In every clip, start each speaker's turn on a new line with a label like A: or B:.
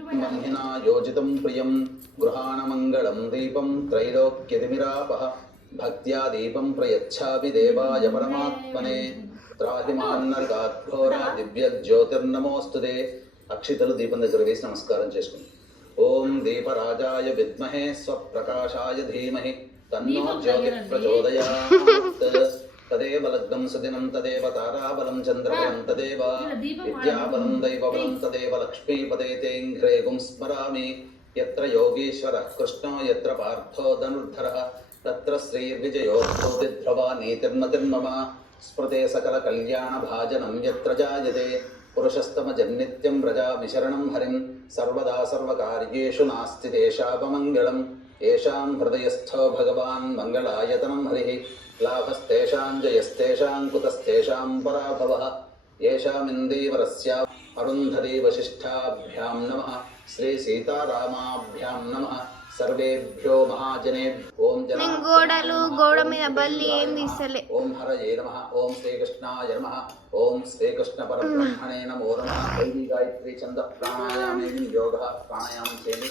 A: బ్రహ్మిణా యోజితం ప్రియం గృహాణమంగళం దీపం త్రైలోక్యతిమిరాపః భక్త్యా దీపం ప్రయచ్ఛామి దేవాయ పరమాత్మనే త్రాహి మాన్నర్గాఘోరా దివ్య జ్యోతిర్నమోస్తుదే అక్షితలు దీపం దగ్గర వేసి నమస్కారం చేసుకుంది ఓం దీపరాజాయ విద్మహే స్వప్రకాశాయ ధీమహి తన్నో జ్యోతి ప్రచోదయాత్ ததேவ லக்னம் சதினம் ததேவ தாராபலம் சந்திரபலம் ததேவ வித்யாபலம் தெய்வபலம் ததேவ லக்ஷ்மீ பதே தேங்கிரேகும் ஸ்மராமி यत्र योगीश्वरः कृष्णो यत्र पार्थो धनुर्धरः तत्र श्रीर्विजयोद्भवानीतिर्मतिर्मम स्मृते सकलकल्याणभाजनं यत्र जायते पुरुषस्तमजन्नित्यं व्रजामि शरणं हरिं सर्वदा सर्वकार्येषु नास्ति तेषापमङ्गलम् సర్వకార్యేషు నాస్తి దేశాపమంగళం ఏషాం హృదయస్థో భగవాన్ మంగళాయతనం హరి లాభస్తేషాం జయస్తేషాం కుతస్తేషాం పరాభవः येषामिन्दीवरस्य अरुन्धती वसिष्ठाभ्यां नमः श्रीसीतारामाभ्यां नमः सर्वेभ्यो महाजनेभ्यो ॐ
B: నేను
A: जना
B: గోడలు గోడ మీద బల్లి ఏం తీస్తలే
A: ఓం హరయే నమ ఓం శ్రీకృష్ణాయ నమ ఓం శ్రీకృష్ణ పరబ్రహ్మణే నమో నమ దేవి గాయత్రి ఛంద ప్రాణాయామే యోగ ప్రాణాయామం చేయండి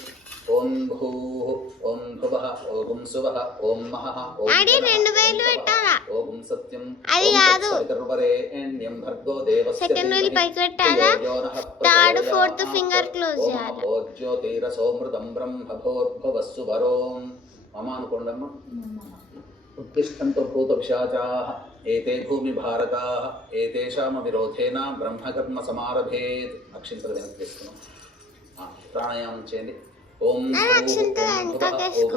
B: అది కాదు.
A: కర్వరేణ్యం భర్గో
B: సెకండ్ వేలు పైకి పెట్టాలా? థర్డ్ ఫోర్త్ ఫింగర్ క్లోజ్
A: ఏతే భూమి ఏతేషామ విరోధేన బ్రహ్మకర్మ సమారభేత్. ప్రాణాయామం చేయండి. ఓం ఓం
B: తీసుకో.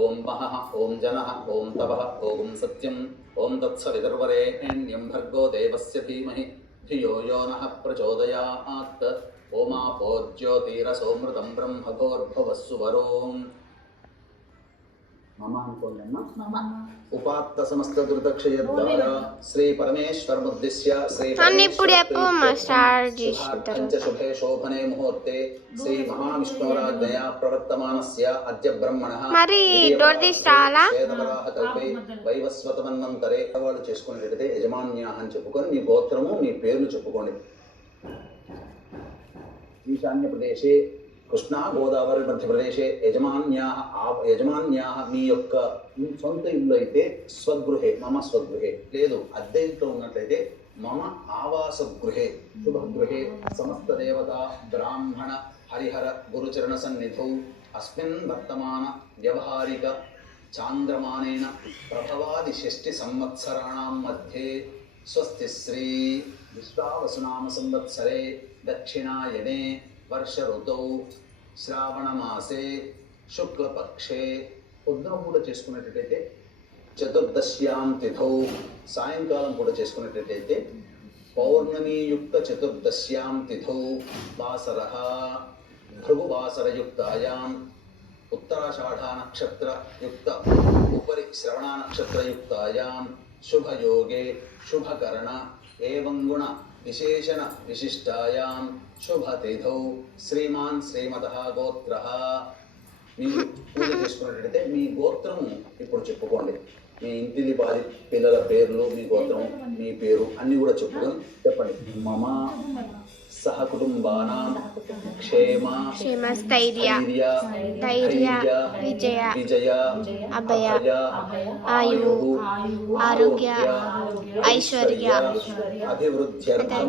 A: ఓం మహః ఓం జనః ఓం తపః ఓం సత్యం ఓం తత్సవితుర్వరేణ్యం భర్గో దేవస్య ధీమహి ధియో యో నః ప్రచోదయాత్ ఓమాపో జ్యోతిరసోమృతం బ్రహ్మభోర్భవస్సు వరోం మమ అనుకోండమ్మా ఉపాత్త సమస్త శ్రీ పరమేశ్వరముద్దిశ్య శ్రీ శుభే శోభనే ముహూర్తే శ్రీ మహావిష్ణురాజ్ఞయా ప్రవర్తమానస్య అద్య బ్రహ్మణః
B: మరి
A: కల్పే వాళ్ళు చేసుకునేటైతే యజమాన్యాహ అని చెప్పుకొని మీ గోత్రము మీ పేర్లు చెప్పుకోండి. ఈశాన్య ప్రదేశే కృష్ణా గోదావరి మధ్యప్రదేశే యజమాన్యా యజమాన్యా మీ యొక్క సొంత ఇల్లు అయితే స్వగృహే మమ స్వగృహే. లేదు అద్దె ఇంట్లో ఉన్నట్లయితే మమ ఆవాస గృహే. శుభగృహే సమస్త దేవత బ్రాహ్మణ హరిహర గురుచరణ సన్నిధౌ. అస్మిన్ వర్తమాన వ్యవహారిక చాంద్రమానేన ప్రభవాది షష్టి సంవత్సరాణం మధ్యే. స్వస్తి శ్రీ విశ్వావసునామ సంవత్సరే. దక్షిణాయనే వర్ష ఋతౌ శ్రావణమాసే శుక్లపక్షే పొద్దున పూట చేసుకున్నట్టయితే చతుర్దశ్యాం తిథౌ సాయంకాలం పూట చేసుకున్నట్టయితే పౌర్ణమీయుక్త చతుర్దశ్యాం తిథౌ వాసర భృగువాసరయుక్తాయాం ఉత్తరాషాఢానక్షత్రయుక్త ఉపరి శ్రవణానక్షత్రయుక్తాయాం శుభయోగే శుభకరణ ఏవం గుణ విశేషణ విశిష్టాయాం శుభతిథౌ శ్రీమాన్ శ్రీమత గోత్ర మీరు పూజ చేసుకున్నట్టయితే మీ గోత్రము ఇప్పుడు చెప్పుకోండి. మీ ఇంటిది బాధి పిల్లల పేర్లు మీ గోత్రం మీ పేరు అన్ని కూడా చెప్పుకొని చెప్పండి. మమ
B: सह
A: क्षेमा
B: क्षेमस्थैर्य
A: धैर्य विजय विजय अभय आयु आरोग्य ऐश्वर्य अभिवृद्ध्यर्थं।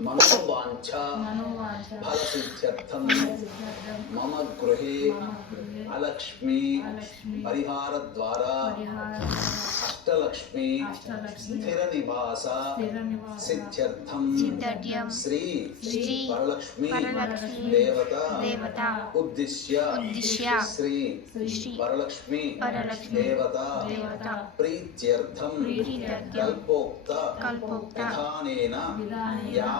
A: मनोवाञ्छा। फलसिद्ध्यर्थं मम गृहे अलक्ष्मी। परिहारद्वारा। अष्टलक्ष्मी। स्थिरनिवास। सिद्ध्यर्थं श्री परलक्ष्मी। देवता। उद्दिश्य। श्री परलक्ष्मी। देवता। प्रीत्यर्थं कल्पोक्त। विधानेन
B: या
A: శ్రీ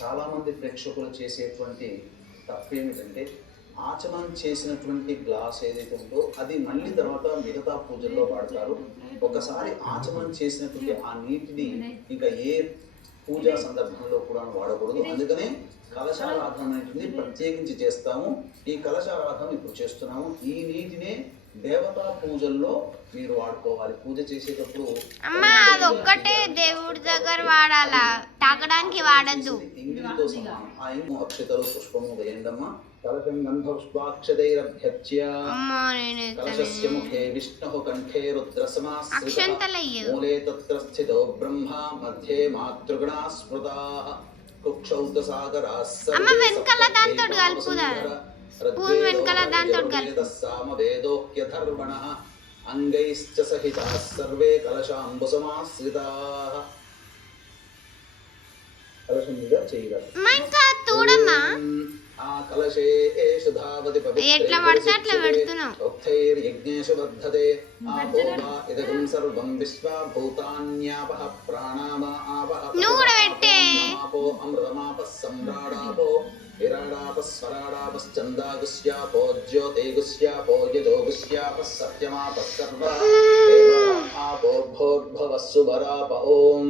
A: చాలామంది ప్రేక్షకులు చేసేటువంటి తప్పేమిటంటే ఆచమనం చేసినటువంటి గ్లాస్ ఏదైతే ఉందో అది మళ్ళీ తర్వాత మిగతా పూజల్లో వాడతారు. ఒకసారి ఆచమనం చేసినటువంటి ఆ నీటిని ఇంకా ఏ పూజా సందర్భంలో కూడా వాడకూడదు. అందుకనే కలశారాధన అనేటువంటి ప్రత్యేకించి చేస్తాము. ఈ కలశారాధన ఇప్పుడు చేస్తున్నాము. ఈ నీటినే దేవతా పూజల్లో మీరు వాడుకోవాలి. పూజ చేసేటప్పుడు
B: అమ్మా అదొక్కటే దేవుడి దగ్గర వాడాలా? తాగడానికి వాడద్దు.
A: ఇంగిలితో సమానం ఆ ఇంగు అక్షతలు పుష్పము వేయండమ్మా కలశం గంధ పుష్పాక్షతైరభ్యర్చ్య
B: అమ్మ నేను
A: కలశస్య ముఖే విష్ణుః కంఠే రుద్రసమాశ్రితः. మూలే తత్ర స్థితో బ్రహ్మ మధ్యే మాతృగణా స్మృతాః.
B: అమ్మ వెనకాల దాంతో కలుపుదా? స్పూన్ వెనకాల దాంతో కలుపు.
A: అంగైశ్చ సహితాः సర్వే కలశాంబుసమాశ్రితాः. కలశం మీద చేయగలరు.
B: ఎట్లా పడితే అట్లా
A: ఆపః
B: నువ్వు కూడా పెట్టే.
A: ఆపో అమృతమాపः సమ్రాడాపో విరాడాపः స్వరాడాపశ్చందాగుస్యాపో జ్యోతిగుస్యాపో యజోగుస్యాపः సత్యమాపः సర్వ ఆపో భోర్భవः సువరాప ఓం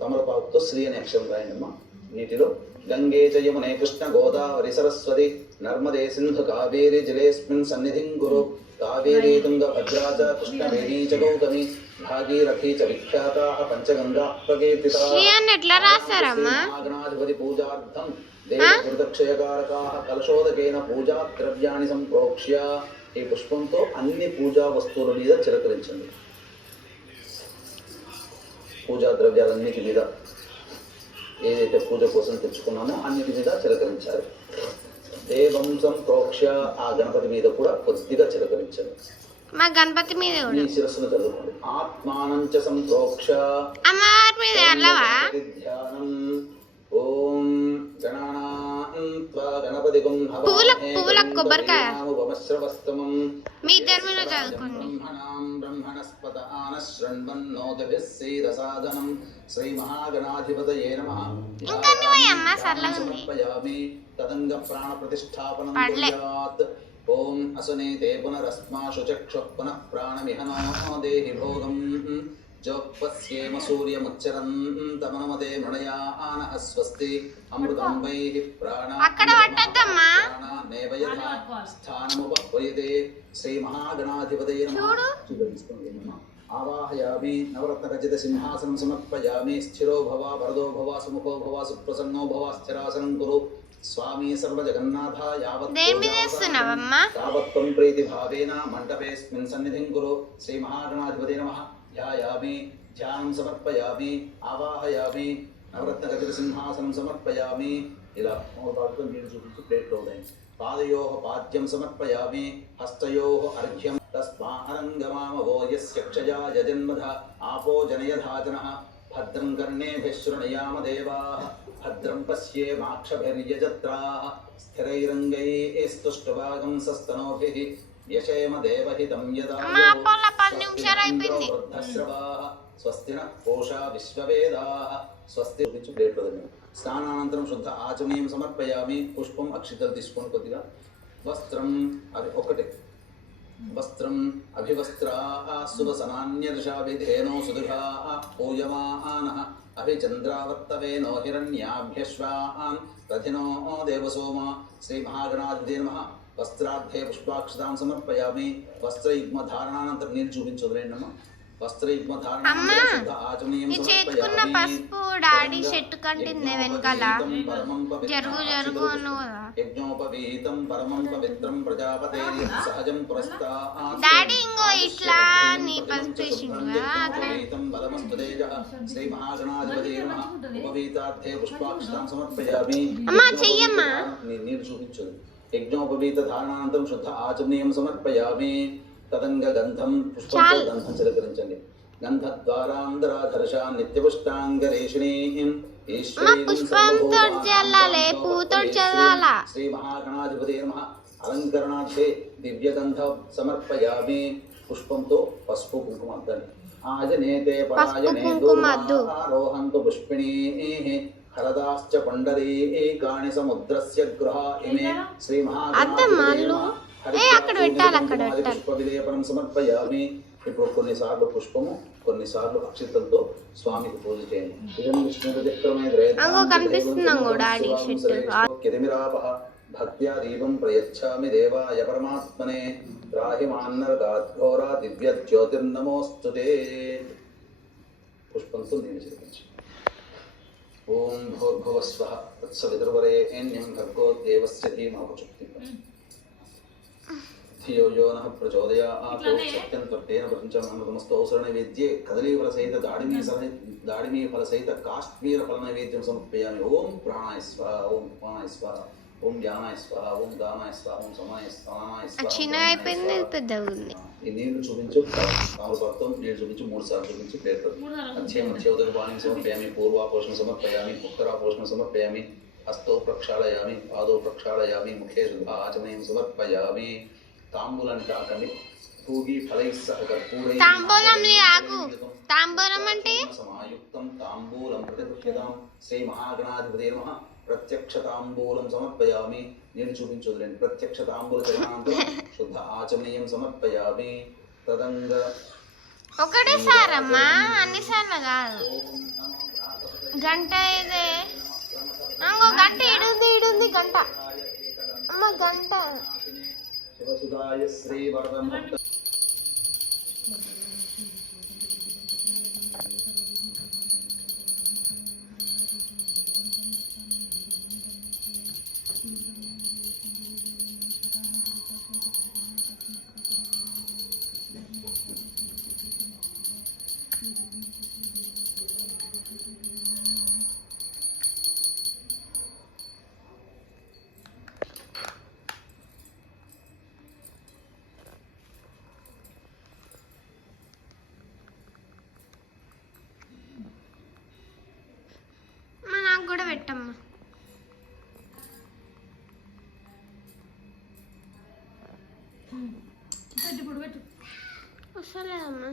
A: తమలపాకుతో శ్రీ అనే అక్షరం రాయండమ్మా నీటిలో గంగే చ యమునే కృష్ణ గోదావరి సరస్వతి నర్మదే సింధు కావేరి జలేస్మిన్ సన్నిధిం కురు కావేరీ తుంగ భద్రా చ కృష్ణవేణీ చ గౌతమి భాగీరథీ చ విఖ్యాతా పంచగంగా ప్రకీర్తితా. నాగనాధిపతి పూజార్థం దేవృతక్షయకారకాः కలశోదకేన పూజా ద్రవ్యాన్ని సంప్రోక్ష్య. ఈ పుష్పంతో అన్ని పూజా వస్తువుల మీద చిలకరించండి. పూజా ద్రవ్యాలన్నిటి మీద ఏదైతే పూజ కోసం తెచ్చుకున్నామో అన్నిటి మీద చిలకరించాలి. దేవం సంప్రోక్ష్య ఆ గణపతి మీద కూడా కొద్దిగా చిలకరించాలి
B: మా గణపతి మీద
A: మీ శిరస్సును చదువుకోండి. ఆత్మానం చ ధ్యానం ఓం
B: కొబ్బరికాయ. మీ ఇద్దరి చదువుకోండి.
A: బ్రహ్మణాం బ్రహ్మణస్పత ఆనశృణ్వన్నోదభిः సీదసాదనం శ్రీమహాగణాధిపతయే నమః
B: ఇంకా అన్ని పోయమ్మా, సరళగా ఉంది.
A: సమర్పయామి తదంగ ప్రాణ ప్రతిష్టాపనం
B: పడలే.
A: కుర్యాత్ జోపస్యేమ సూర్యముచ్చరంతమనుమతే మృణయా ఆనః స్వస్తి అమృతం వైః శ్రీ మహాగణాధిపతయ. ఆవాహయామి సింహాసనం సమర్పయామి. స్థిరో భవ వరదో భవ సుముఖో భవ సుప్రసన్నో భవ స్థిరాసనం కురు. స్వామి సర్వజగన్నాథ యావత్ ప్రీతి భావేన మంటపేస్మిన్ సన్నిధిం కురు. శ్రీ మహాగణాధిపతి నమ. ధ్యాయామి ధ్యానం సమర్పయామి ఆవాహయామి నవరత్న నవరత్నగతిర సింహాసనం సమర్పయామి ఇలా మోతాదుతో నీరు చూపిస్తూ ప్లేట్లో ఉన్నాయి. పాదయో పాద్యం సమర్పయామి హస్తయో అర్ఘ్యం. తస్మానంగమామవో యస్యక్షయా యజన్మధ ఆపో జనయధాజన భద్రం కర్ణేభిः శృణయామ దేవాः. భద్రం పశ్యేమాక్షభిర్యజత్రాः స్థిరైరంగైస్తుష్టభాగం సస్తనోభిः. యశేమ దేవహితం యదా
B: అమ్మా అపోల పది నిమిషాలు అయిపోయింది.
A: వృద్ధశ్రవాः స్వస్తి న పూషా విశ్వవేదాः స్వస్తి ప్లేట్లో స్నానానంతరం శుద్ధ ఆచమనీయం సమర్పయామి పుష్పం అక్షితలు తీసుకొని కొద్దిగా వస్త్రం అవి ఒకటే వస్త్రం అభివస్త్రా సువసనాన్యదృశాభిధేనో సుదుఘా పూయమానః అభిచంద్రావర్తవేనో హిరణ్యాభ్యశ్వాన్ రథినో దేవసోమ శ్రీ మహాగణాధిపతి నమః. వస్త్రార్థే పుష్పాక్షతాం సమర్పయామి. వస్త్రయుగ్మధారణానంతరం నీళ్ళు చూపించు వదిలేండమ్మ వస్త్రయుగ్మధారణానంతరం
B: అమ్మా,
A: శుద్ధ ఆచమనీయం
B: ఈ చేతుకున్న పసుపు డాడీ షర్ట్ కంటింది వెనకాల. జరుగు జరుగు
A: యజ్ఞోపవీతం పరమం పవిత్రం ప్రజాపతే సహజం పురస్తాత్
B: డాడీ ఇంకో ఇట్లా నీ పసుపు వేసిండు
A: బలమస్తు తేజః. శ్రీ మహాగణాధిపతి నమః. ఉపవీతార్థే పుష్పాక్షతాం సమర్పయామి.
B: అమ్మా, చెయ్యమ్మా.
A: నీ- నీరు చూపించదు యజ్ఞోపవీత ధారణానంతరం శుద్ధ ఆచమనీయం సమర్పయామి తదంగ గంధం పుష్పంతో
B: చాలు.
A: గంధం చిలకరించండి గంధద్వారాంధరాధర్ష నిత్యపుష్టాంగరేషిణీ
B: అమ్మా, పుష్పంతో చల్లాలి, పూతో చల్లాలా.
A: శ్రీ మహాగణాధిపతి నమ అలంకరణార్థే దివ్యగంధ సమర్పయామి పుష్పంతో పసుపు కుంకుమ అద్దండి ఆజనేతే
B: పసుపు కుంకుమ అద్దు.
A: ఆరోహంతు పుష్పిణీ హరదాశ్చ పండరీకాణి సముద్రస్య గృహ ఇమే శ్రీ విలేపనం సమర్పయామి. ఇప్పుడు కొన్నిసార్లు పుష్పము కొన్నిసార్లు అక్షితలతో స్వామికి పూజ చేయండి. ఇదం విష్ణు చక్రమే భక్త్యా దీపం ప్రయచ్ఛామి దేవాయ పరమాత్మనే. రాహి మాన్నర్గాఘోరా దివ్య జ్యోతిర్నమోస్తుతే పుష్పంతో దీన్ని చిరిపించి ఓం భూర్భువస్వ తత్సవితుర్వరేణ్యం భర్గో దేవస్య ధీమహుచుక్తి ధియో యో నః ప్రచోదయాత్ సత్యం త్వట్టేన ప్రపంచమృతమస్తో అవసర నైవేద్యే కదలీ ఫల సహిత దాడిమీ సహ దాడిమీ ఫల సహిత కాశ్మీర ఫల నైవేద్యం సమర్పయామి. ఓం ప్రాణాయ స్వాహ ఓం ప్రాణాయ స్వాహ. ఓం జ్ఞానాయ స్వాహ ఓం దానాయ స్వాహ ఓం సమాయ
B: అది
A: స్వాహ
B: చిన్నగా అయిపోయింది ఇది పెద్దగా ఉంది
A: ఈ నీళ్ళు చూపించు తాము భక్తం నీళ్ళు చూపించు మూడు సార్లు చూపించి ప్లేట్ అధ్యయం అధ్యవదన వాణిం సమర్పయామి పూర్వాపోషణ సమర్పయామి ఉత్తరాపోషణ సమర్పయామి హస్తో ప్రక్షాళయామి పాదో ప్రక్షాళయామి ముఖే ఆచమయం సమర్పయామి. తాంబూలాన్ని తాకండి. పూగి ఫలై సహ కర్పూరై
B: తాంబూలం ఆగు తాంబూలం అంటే
A: సమాయుక్తం తాంబూలం ప్రతిగృహ్యతాం శ్రీ మహాగణాధిపతి నమ. ప్రత్యక్ష తాంబూలం సమర్పయామి. నేను చూపించదులేండి. ప్రత్యక్ష తాంబూల చరణాంతరం శుద్ధ ఆచమనీయం సమర్పయామి. తదంగ
B: ఒకటేసారి అమ్మా అన్నిసార్లు కాదు. గంట ఇదే. అంగో గంట ఇడుంది ఇడుంది గంట. అమ్మ గంట.
A: శివసుదాయ శ్రీవరదం
B: అమ్మ,
C: పెట్టు ఇప్పుడు పెట్టు.
B: వస్తలేదమ్మా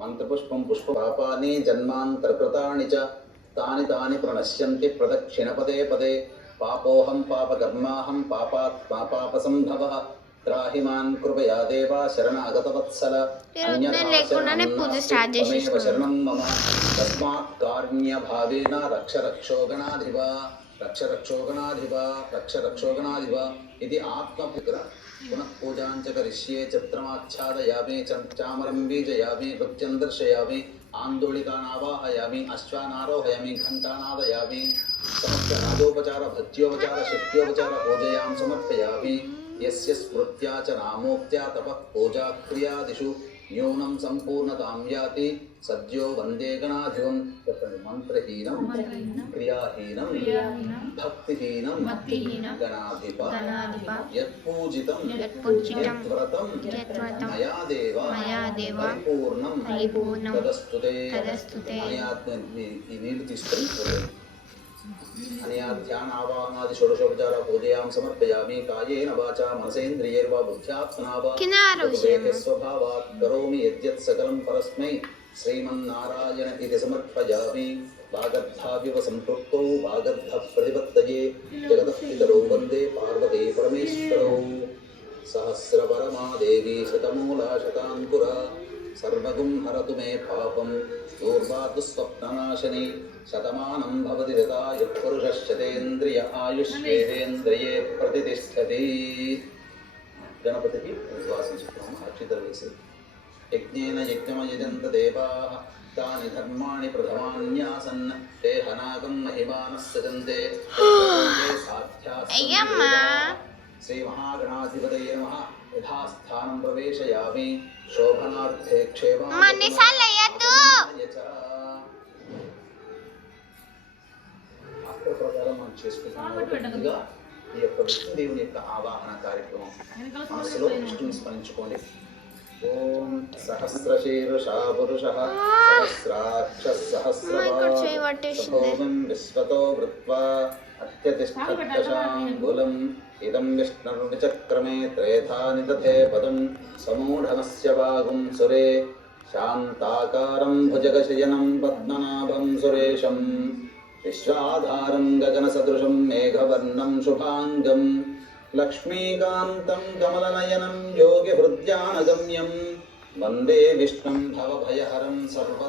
A: మంత్రపుష్పం పుష్ప పాపాని జన్మాంతరకృతాని చ తాని తాని ప్రణశ్యంతి ప్రదక్షిణపదే పదే. పాపోహం పాపకర్మాహం పాపాత్ పాపాపసంభవ త్రాహి మాన్ కృపయా దేవా శరణాగతవత్సల
B: ఈరోజు నేను లేకుండానే పూజ స్టార్ట్ చేసేసుకున్నాను.
A: శరణం మమ తస్మాత్ కారుణ్యభావేన రక్ష రక్షోగణాధిప రక్ష రక్షోగణాధిప రక్ష రక్షోగణాధిప ఇది ఆత్మపుత్ర పునః పూజాం చ కరిష్యే చిత్రమాచ్ఛాదయామి చ- చామరం బీజయామి నృత్యం దర్శయామి ఆందోళికాన్ ఆవాహయామి అశ్వానారోహయామి ఘంటానాదయామి యస్య స్మృత్యా చ నామోక్త్యా తపః పూజా క్రియాదిషు న్యూనం సంపూర్ణతాం యాతి సద్యో వందే గణాధిపం చెప్పండి మంత్రహీనం క్రియాహీనం భక్తిహీనం గణాధిప యత్పూజితం యద్వ్రతం మయా దేవ పరిపూర్ణం తదస్తుతే ఈ- ఈ నీళ్ళు తీసుకొని పోతాయి. అని ఆ ధ్యాన ఆవాహనాది షోడశోపచార పూజయాం సమర్పయామి కాయేన వాచా మనసేంద్రియైర్వా బుద్ధ్యాత్మనా వా స్వభావాత్ కరోమి యద్యత్ సకలం పరస్మై శ్రీమన్నారాయణ ఇది సమర్పయామి వాగర్థావివ సంపృక్తౌ వాగర్థ ప్రతిపత్తయే జగతః పితరౌ వందే పార్వతీ పరమేశ్వరౌ సహస్రపరమాదేవి శతమూలా శతాంకురా సర్వగుం హరతు మే పాపం స్వప్ననాశని శతమానం భవతి విదాయ పురుషశ్చతేంద్రియ ఆయుష్ేంద్రియే ప్రతిష్టతి గణపతికి ఉద్వాసం చెప్తాము అర్చితలు వేసి యజ్ఞేన యజ్ఞమయజంత దేవా తాని ధర్మాణి ప్రథమాన్యాసన్
B: తే
A: హనాగం మహిమానస్సజంతే శ్రీ మహాగణాధిపతయ నమ యథాస్థానం
B: ప్రవేశయామి శోభనార్థే క్షేమ
A: శాస్త్ర ప్రకారం మనం చేసుకుంటున్నాం ఈ యొక్క విష్ణుదేవుని యొక్క ఆవాహన కార్యక్రమం. మనసులో విష్ణుని స్మరించుకోండి. ఓం సహస్రశీర్షాపురుష సహస్రాక్ష సహస్రం విశ్వతో వృత్వా అత్యతిష్టశాంగులం ఇదం విష్ణుచక్రమే త్రేధాని తథే పదం సమూఢమస్య వాగుం సురే శాంతాకారం భుజగశయనం పద్మనాభం సురేశం. విశ్వాధారం గగనసదృశం మేఘవర్ణం శుభాంగం. లక్ష్మీకాంతం కమలనయనం యోగిహృద్యానగమ్యం. వందే విష్ణుం భవభయహరం సర్వ